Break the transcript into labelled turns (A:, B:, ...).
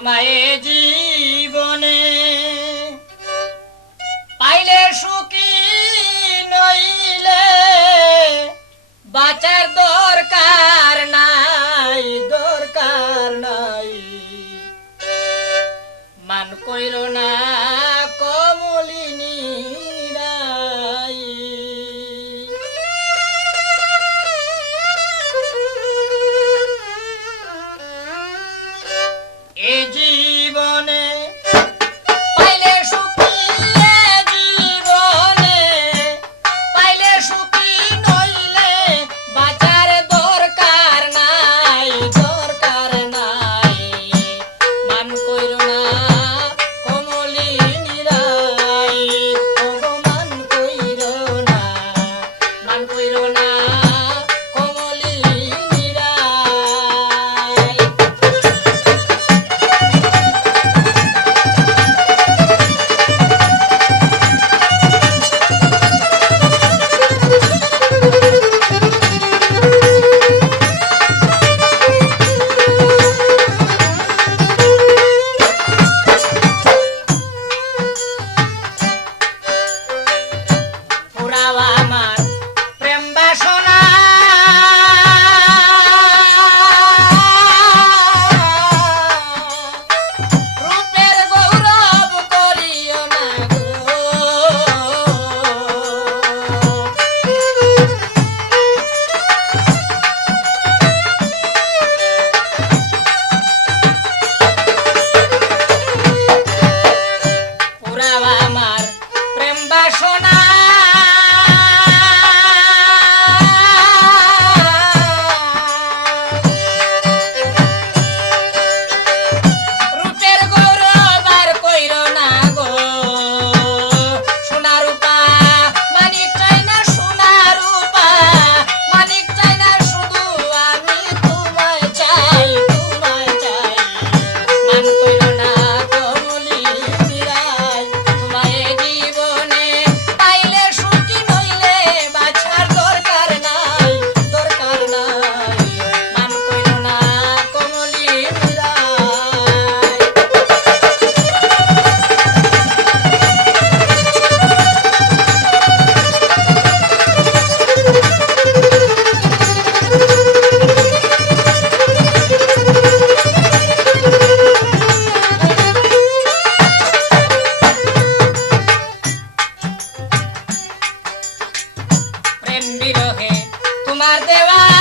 A: মায়ে জীবনে Mama. রহে তোমার দেওয়া